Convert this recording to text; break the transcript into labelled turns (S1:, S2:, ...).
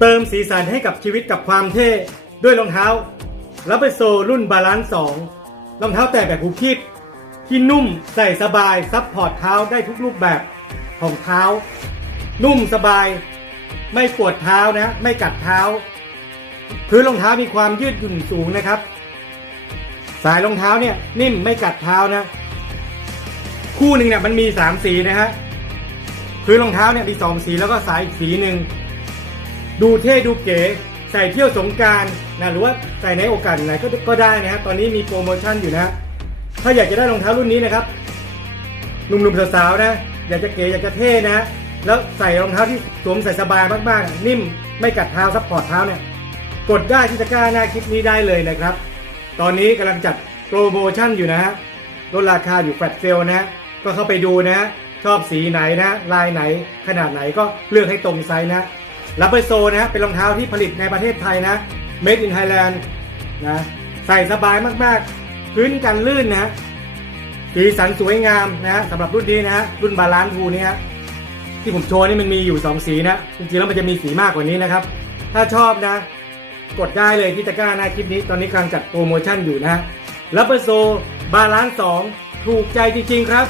S1: เติมสีสันให้กับชีวิตกับความเท่ ด้วยรองเท้าลับเบโซรุ่นบาลานซ์2รองเท้าแตะแบบหูคีบที่นุ่มใส่สบายซับพอร์ตเท้าได้ทุกรูปแบบของเท้า นุ่มสบาย ไม่ปวดเท้านะ ไม่กัดเท้า พื้นรองเท้ามีความยืดหยุ่นสูงนะครับ สายรองเท้าเนี่ยนิ่มไม่กัดเท้านะ คู่หนึ่งเนี่ยมันมีสามสีนะฮะพื้นรองเท้าเนี่ยมีสองสีแล้วก็สายอีกสีหนึ่ง ดูเท่ดูเก๋ใส่เที่ยวสงการนะหรือว่าใส่ในโอกาสไหนก็ก็ได้นะฮะตอนนี้มีโปรโมชั่นอยู่นะ ถ้าอยากจะได้รองเท้ารุ่นนี้นะครับหนุ่มๆสาวๆนะอยากจะเก๋อยากจะเท่นะแล้วใส่รองเท้าที่สวมใส่สบายมากๆ นิ่มไม่กัดเท้าซับพอร์ตเท้าเนี่ยกดได้ที่ตะกร้าหน้าคลิปนี้ได้เลยนะครับ ตอนนี้กำลังจัดโปรโมชั่นอยู่นะฮะลดราคาอยู่แฟลตเซลนะ ก็เข้าไปดูนะ ชอบสีไหนนะ ลายไหนขนาดไหนก็เลือกให้ตรงไซส์นะ รับไปโซนะฮะเป็นรองเท้าที่ผลิตในประเทศไทยนะ Made in Thailand นะใส่สบายมากๆ พื้นกันลื่นนะสีสันสวยงามนะฮะสำหรับรุ่นนี้นะฮะรุ่นบาลานซ์ทูนี้ฮะที่ผมโชว์นี่มันมีอยู่ 2 สีนะจริงๆแล้วมันจะมีสีมากกว่านี้นะครับ ถ้าชอบนะ กดได้เลยที่ตะกร้าหน้าคลิปนี้ตอนนี้กำลังจัดโปรโมชั่นอยู่นะฮะรับเบอร์โซบาลานซ์2ถูกใจจริงๆครับ